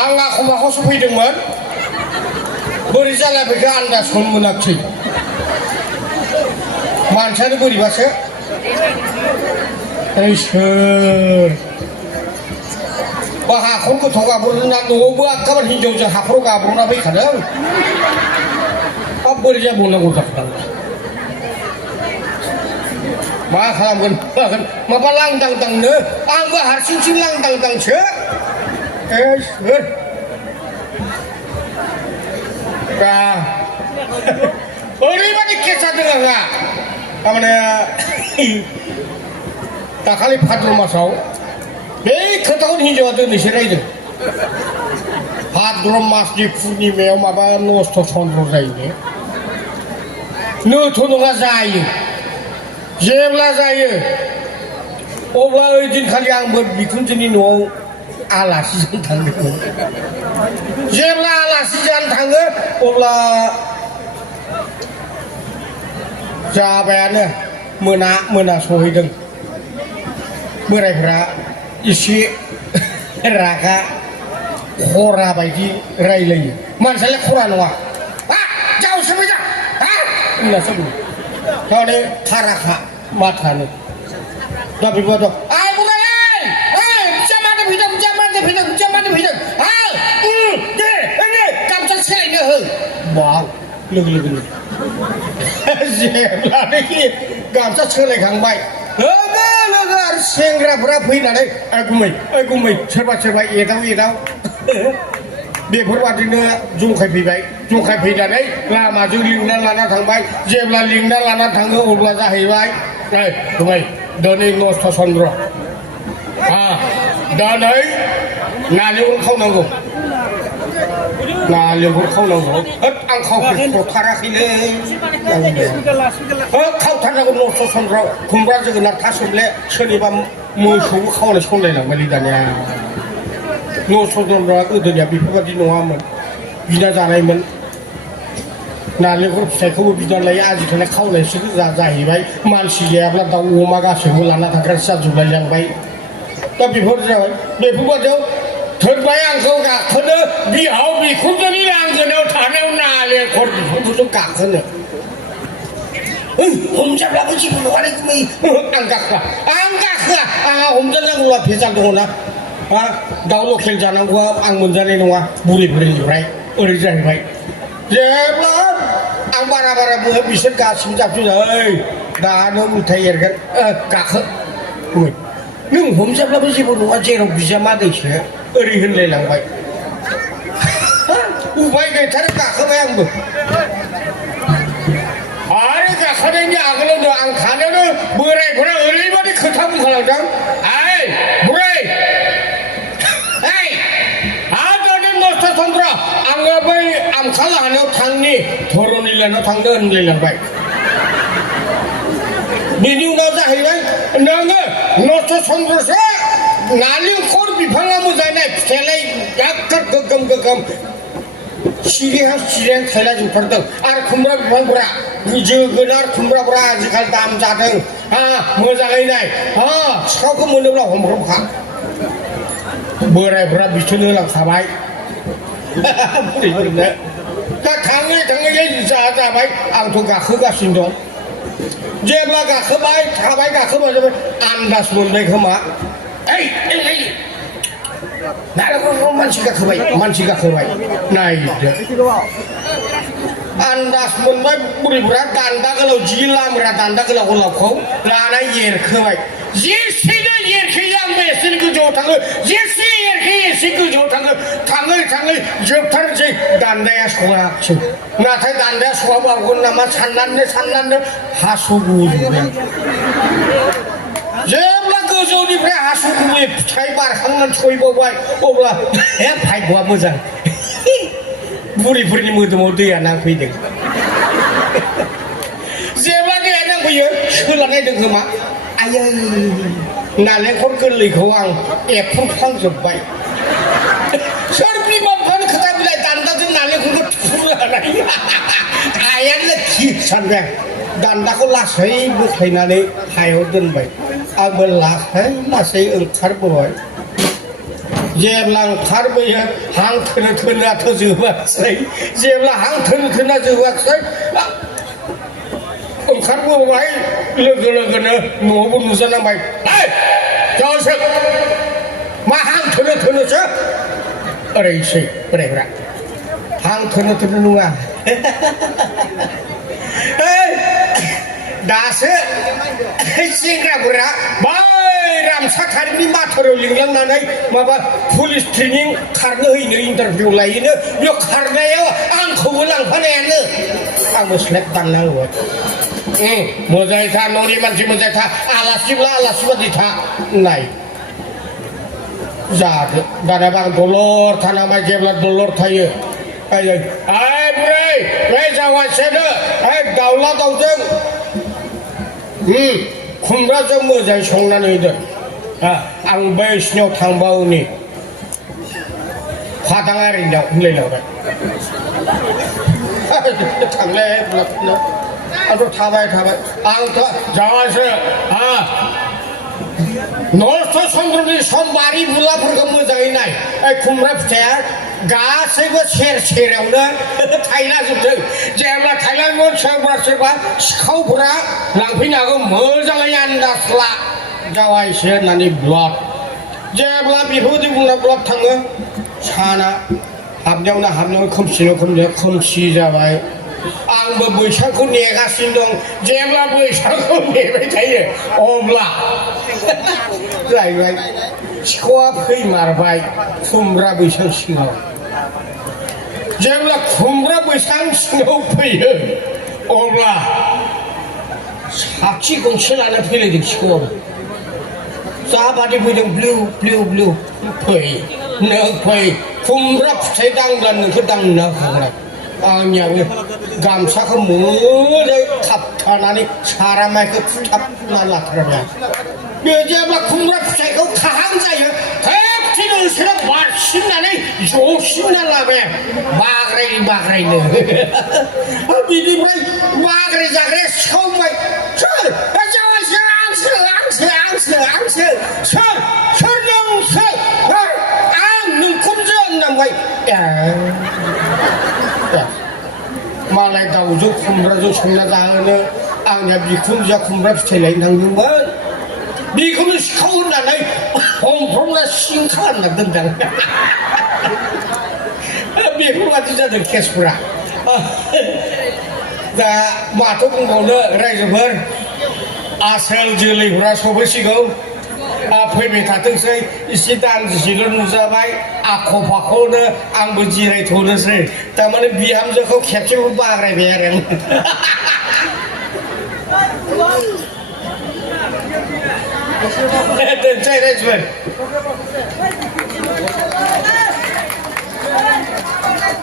आं आखमाखौसो फैदोंमोन बोरै जालायफैखो आन्दाजखौनो मोनाखिसै मानसियानो बोरैबासो इसोर बा हाखर गोथौ गाब्र'ना न'आवबो एखेबारे हिनजावजों हाखराव गाब्र'ना फैखादों हाब बोरै जाबावनांगौ जाखो मा खालामगोन माबा लांदांदांनो आंबो हारसिंसिं लांदांदांसो इसोर दा ओरैबादि केस जादों आंहा थारमाने दाखालि भाद्र मासाव बे खोथाखौ हिनजावा दिनैसो रायदों भाद्र मासनि पुर्निमायाव माबा नस्थ' चन्द्र जायो नोथ' नङा जायो जेब्ला जायो अब्ला ओइ दिनखालि आंबो बिखुनजोनि न'आव आलासि जानो थांदोंमोन जेब्ला आलासि जानो थाङो अब्ला जाबायानो मोना सहैदों बोरायफ्रा एसे रागा खरा बायदि रायलायो मानसियालाय खरा नङा जाव सोबाय जा होननासो बुङो थारमाने थाराखा माथानो दा बेबायदि गामसा सोलायनो हो बाव लोगो लोगोनो जेब्लानोखि गामसा सोलायखांबाय लोगो लोगो आरो सेंग्राफोरा फैनानै गुमै सोरबा एदाव बेफोरबादिनो जंखायफैनानै लामाजों लिंना लाना थांबाय जेब्ला लिंना लाना थाङो अब्ला जाहैबाय गुमै दिनै नस्थ' चन्द्र दिनै नालेंखर खावनांगौ आं खावथाराखैलै खावथारनांगौ नस्थ' चन्द्र खुमब्रा जोगोनार थासुमले सोरनिबा मोसौबो खावनाय सनलायलांबायलै दानिया नस्थ' चन्द्रआ गोदोनिया बेफोरबायदि नङामोन बिना जानायमोन नालेंखर फिथाइखौबो बिना लायो आजिखालि खावनायसो जाहैबाय मानसि गैयाब्ला दाउ अमा गासैबो लाना थांग्रासो जाजोबलायलांबाय दा बेफोर जाबाय बेफोरबायदियाव थोरबाय आंखौ गाखोनो बिहाव बिखुनजोनि लांगोनायाव थानायाव नालेंखर बिफांखौसो गाखोनो हमजाब्लाबो जेबो नङालै गुमै आं गाखोआ आंहा हमजानांगौला भेजाल दङ ना दाउ लकेल जानांगौआ आं मोनजानाय नङा बुरिनिफ्राय ओरै जाहैबाय जेब्ला आं बारा बुङो बिसोर गासिबो जाबसै दानो उल्था एरगोन गाखो नों हमजाब्लाबो जेबो नङा जेराव बिजामादैसो ओरै होनलायलांबाय उपाय गैथारो गाखोबाय आंबो आरो गाखोनायनि आगोलावनो आं थानायावनो बोरायफोरा ओरैबादि खोथा बुंखालांदों बुरै नस्थ' चन्द्र आङो बै आमखा लाहानायाव थांनि धरनिलानाव थांनो होनलायलांबाय बेनि उनाव जाहैबाय नोङो नस्थ' चन्द्रसो नालेंखर बिफाङा मोजाङै फिथाइलाय गोगोम सिरिहां थायला जोबथारदों आरो खुमब्रा बिफांफोरा जोगोनार खुमब्राफोरा आजिखालि दाम जादों मोजाङै नाय सिखावखौ मोनोब्ला हमख्रबखा बोरायफ्रा बिथोन होलांखाबाय बुरैफोरनो दा थाङै जाबाय आंथ' गाखोगासिनो दं जेब्ला गाखोबाय आन्दाज मोनबाय खोमा नालेंखरखौ मानसि गाखोबाय नायदो आन्दाज मोनबाय बुरैफ्रा दान्दा गोलाव जि लामग्रा दान्दा गोलावखौ लानाय एरखोबाय जेसेनो एरखोयो आंबो एसे गोजौआव थाङो जेसे एरखोयो एसे गोजौआव थाङै जोबथारनोसै दान्दाया सौहासै नाथाय दान्दाया सौहाबावगोन नामा साननानै हास'बोजोबबाय जेब्ला गोजौनिफ्राय हास'बोयो फिथाइ बारखांनानै सहैबावबाय अब्ला भाग्यआ मोजां बुरैफोरनि मोदोमाव दैया नांफैदों जेब्ला दैया नांफैयो सोलानायदों खोमा आयै नालेंखर गोरलैखौ आं एफ्रुफ्लांजोब्बाय सोर बिमा बिफानि खोथा बिलाइ दान्दाजों नालेंखरखौ थुफ्रुलानाय आयानो थिग सानबाय दान्दाखौ लासै बोख्लायनानै हायाव दोनबाय आंबो लासै ओंखारबोबाय जेब्ला ओंखारबोयो हां थोनो थोनोआथ' जोबाखिसै जेब्ला हां थोनो थोनोआ जोबाखिसै ओंखारबोबाय लोगो लोगोनो न'आवबो नुजानांबाय जावसो मा हां थोनो थोनोसो ओरैसै बोरायफ्रा हां थोनो थोनो नङा दासो सेंग्राफोरा बै रामसाखारिनि माथाराव लिंलांनानै माबा पुलिस ट्रेनिं खारनो हैनो इन्टारभिउ लायोनो बेयाव खारनायाव आंखौबो लांफानायानो आंबो सेलेक्ट बानायनांगौ मोजाङै था न'नि मानसि मोजाङै था आलासिब्ला आलासि बादि था नाय जादो दानाबा आं दलर थानांबाय जेब्ला दलर थायो बुरै बे जावासेनो दाउला दाउजों खुमब्राजों मोजाङै संनानै दोन आं बैसिनियाव थांबावनि फादाङारिनियाव होनलायलांबाय थांलाय आंथ' थाबाय आंथ' जावासो नस्थ' चन्द्रनि सम बारि बुलाफोरखौ मोजाङै नाय खुमब्रा फिथाइया गासैबो सेरावनो थायलाजोबदों जेब्ला थायलाजोबो सोरबा सिखावफोरा लांफैनो हागौ मोजाङै आन्दाज ला जावायसो होननानै ब्लड जेब्ला बेफोरबायदि बुंना ब्लड थाङो साना हाबनायावनो खोमसि जाबाय आंबो बैसांखौ नेगासिनो दं जेब्ला बैसांखौ नेबाय थायो अब्ला जाहैबाय सिखावा फैमारबाय खुमब्रा बैसां सिङाव जेब्ला खुमब्रा बैसां सिङाव फैयो अब्ला साखि गंसे लाना फैलायदों सिखावा जाबादि फैदों ब्लिउ फै खुमब्रा फिथाइ दांब्ला नोंखौ दांनो हागोन आंनियाबो गामसाखौ मोजाङै खाबथानानै सारामाइखौ थुथाबना लाथारबाय बे जेब्ला खुमब्रा फिथाइखौ खाहां जायो खेबसेनो बिसोरो बारसिननानै जसिनना लाबाय बाग्रायनो बिनिफ्राय बाग्राय जाग्राया सिखावबाय सोर सोर नोंसो आं नोंखौसो होननांबाय मालाय दाउजों खुमब्राजों संना जाहोनो आंनिया बिखुनजोआ खुमब्रा फिथाइ लायनो थांदोंमोन बेखौनो सिखाव होननानै हमफ्रामना सिं खालामना दोनदों बेफोरबादि जादों केसफोरा दा माथो बुंबावनो रायजोफोर आसोल जोलैफोरा सफैसिगौ फैबाय थाथोंसै एसे दानदिसेल' नुजाबाय आख' फाख'नो आंबो जिरायथ'नोसै थारमाने बिहामजोखौ खेबसेबो बाग्रायबाय आरो दोनसै रायजोफोर